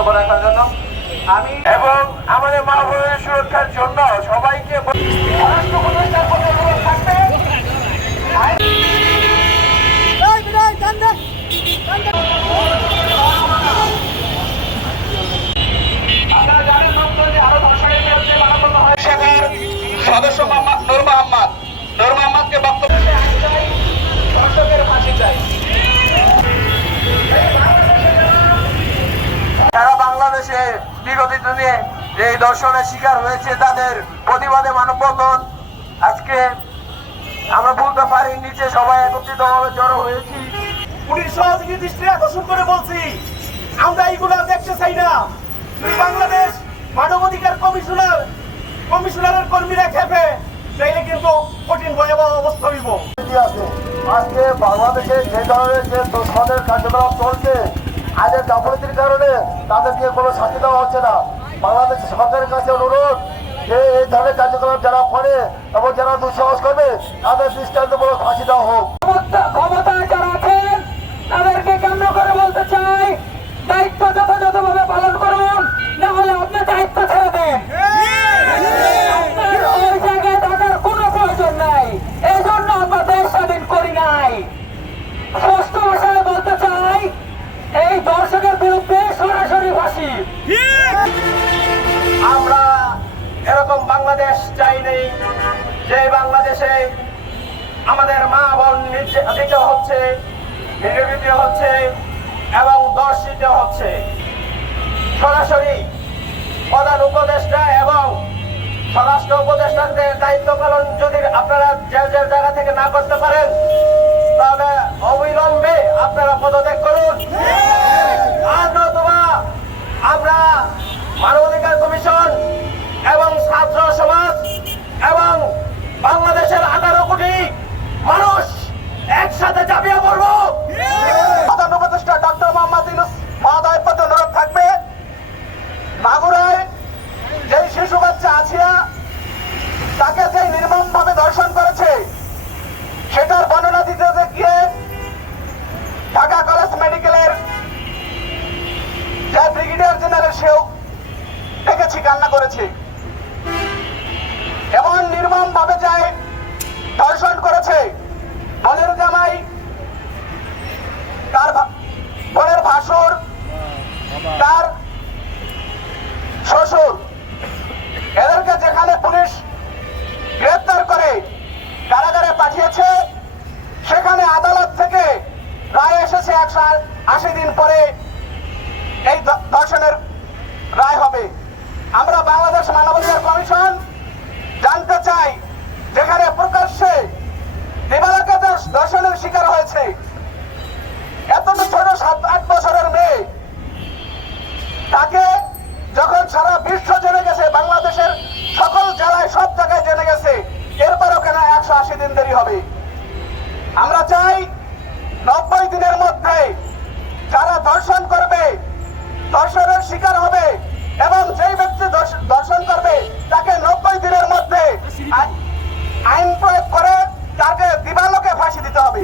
বক্তব্য রাখার জন্য আমি এবং আমাদের মা বোনের সুরক্ষার জন্য সবাইকে স্বরাষ্ট্র উপদেষ্টার প্রতি অনুরোধ থাকবে। আপনারা জানেন যে আরো ধর্ষণের বিরুদ্ধে মানববন্ধ হয় সেখানে সদস্য নূর মোহাম্মদকে বক্তব্য ধর্ষকের ফাঁসি চাই। সারা বাংলাদেশে বিগত দিনে এই ধর্ষণের শিকার হয়েছে তাদের প্রতিবাদে মানববন্ধন আজকে আমরা বলতে পারি নিচে সবাই একত্রিত ভাবে জড়ো হয়েছি। পুলিশ সহযোগী দৃষ্টি আকর্ষণ করে বলছি আমরা এইগুলো দেখতে চাই না। বাংলাদেশ মানবাধিকার কমিশনারের কর্মীরা খেপে তাইলে কিন্তু কঠিন ভয়াবহ অবস্থা হইব। আজকে বাংলাদেশে যে ধরনের যে দুঃসদের কার্যকলাপ চলছে আজের গাফলতির কারণে তাদেরকে কোনো শাস্তি দেওয়া হচ্ছে না। বাংলাদেশ সরকারের কাছে অনুরোধ যে এই ধরনের কার্যকলাপ যারা করে এবং যারা দুঃসাহস করবে তাদের দৃষ্টান্তমূলক ফাঁসি দেওয়া হোক। ক্ষমতায় যারা আছেন তাদেরকে কেন্দ্র করে বলতে চাই দায়িত্ব যথাযথভাবে পালন করুন, না হলে আপনি দায়িত্ব ছেড়ে দেন। আপনার ওই জায়গায় থাকার কোনো প্রয়োজন নাই, এই জন্য আমরা দেশ স্বাধীন করি নাই। স্পষ্ট ভাষায় বলতে চাই এই দর্শকের বিরুদ্ধে সরাসরি ফাঁসি। আমরা এরকম বাংলাদেশ চাইনি যে বাংলাদেশে আমাদের মা বোন নির্যাতিত হচ্ছে, নির্যাতিত হচ্ছে এবং দর্শিত হচ্ছে। সরাসরি প্রধান উপদেষ্টা এবং স্বরাষ্ট্র উপদেষ্টাদের দায়িত্ব পালন যদি আপনারা যে যে জায়গা থেকে না করতে পারেন তাহলে অবিলম্বে আপনারা পদত্যাগ করুন। আর নতুবা আমরা মানবাধিকার কমিশন এবং ছাত্র সমাজ এবং বাংলাদেশের 18 কোটি মানুষ একসাথে ঝাঁপিয়ে পড়ব। প্রধান উপদেষ্টা ডক্টর মোহাম্মদ ইউনূস মহোদয়ের প্রতি অনুরোধ থাকবে মাগুরায় যেই শিশু বাচ্চা আসিয়া তাকে যে নির্মমভাবে ধর্ষণ করেছে সেটার বর্ণনা দিতে গিয়ে ঢাকা কলেজ মেডিকেলের যে ব্রিগেডিয়ার জেনারেল সেও দেখেছি কান্না করেছে। এমন নির্মম ভাবে যায় ধর্ষণ করেছে বোনের জামাই, তার বোনের ভাসুর, তার শ্বশুর, এদেরকে যেখানে পুলিশ গ্রেফতার করে কারাগারে পাঠিয়েছে সেখানে আদালত থেকে রায় এসেছে 180 দিন পরে এই ধর্ষণের রায় হবে। আমরা বাংলাদেশ মানবাধিকার কমিশন জানতে চাই যেখানে প্রকাশ্যে দিবালোকে ধর্ষণের শিকার হয়েছে এত ছোট 7-8 বছরের মেয়ে, তাকে যখন সারা বিশ্ব জেনে গেছে, বাংলাদেশের সকল জেলায় সব জায়গায় জেনে গেছে, এরপরও কেন 180 দিন দেরি হবে? আমরা চাই 90 দিনের মধ্যে যারা ধর্ষণ করবে, ধর্ষণের শিকার হবে এবং যেই ব্যক্তি ধর্ষণ করবে তাকে 90 দিনের মধ্যে আইন প্রয়োগ করে তাকে দিবালোকে ফাঁসি দিতে হবে।